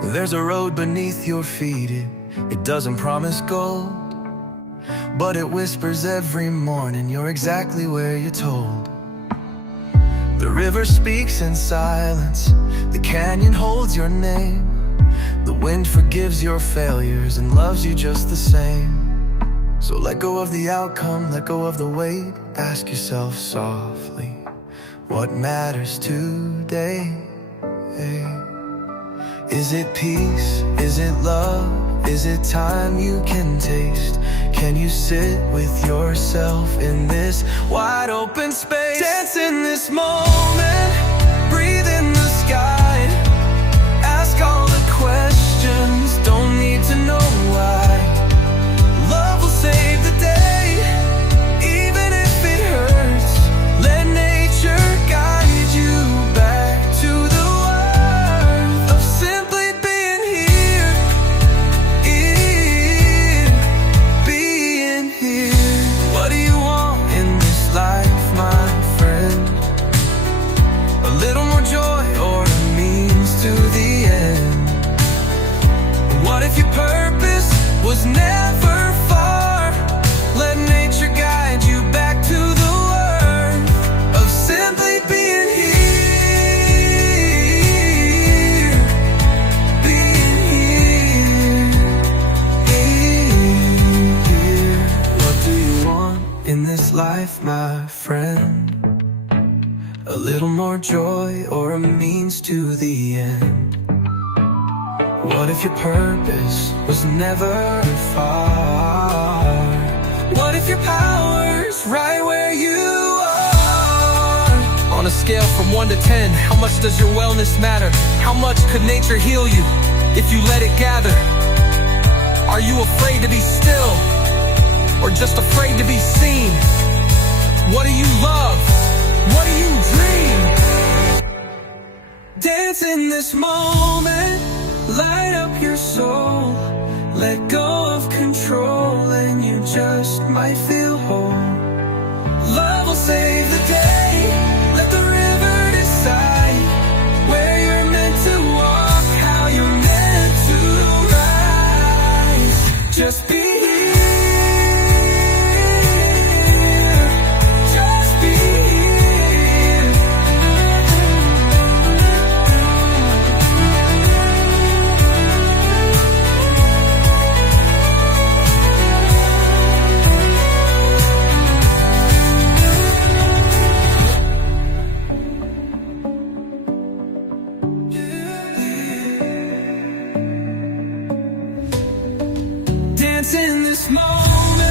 There's a road beneath your feet, it doesn't promise gold, but it whispers every morning you're exactly where you're told. The river speaks in silence, the canyon holds your name. The wind forgives your failures and loves you just the same. So let go of the outcome, let go of the weight. Ask yourself softly, what matters today? Is it peace? Is it love? Is it time you can taste? Can you sit with yourself in this wide open space? Dance in this moment, breathe in the sky. Ask all the questions, don't need to know why. Love will save the day, even if it hurts. Let nature guide you back to the worth of simply being here, being here. What do you want in this life, my friend? A little more joy or a means to the end? What if your purpose was never far? Let nature guide you back to the worth of simply being here, being here. What do you want in this life, my friend? A little more joy or a means to the end? What if your purpose was never far? What if your power's right where you are? On a scale from 1 to 10, how much does your wellness matter? How much could nature heal you if you let it gather? Are you afraid to be still, or just afraid to be seen? What do you love? What do you dream? Dance in this moment, light up your soul. Let go of control and you just might feel whole. Love will save the day. Let the river decide where you're meant to walk, how you're meant to rise. Just be here. Just be here. Dance in this moment.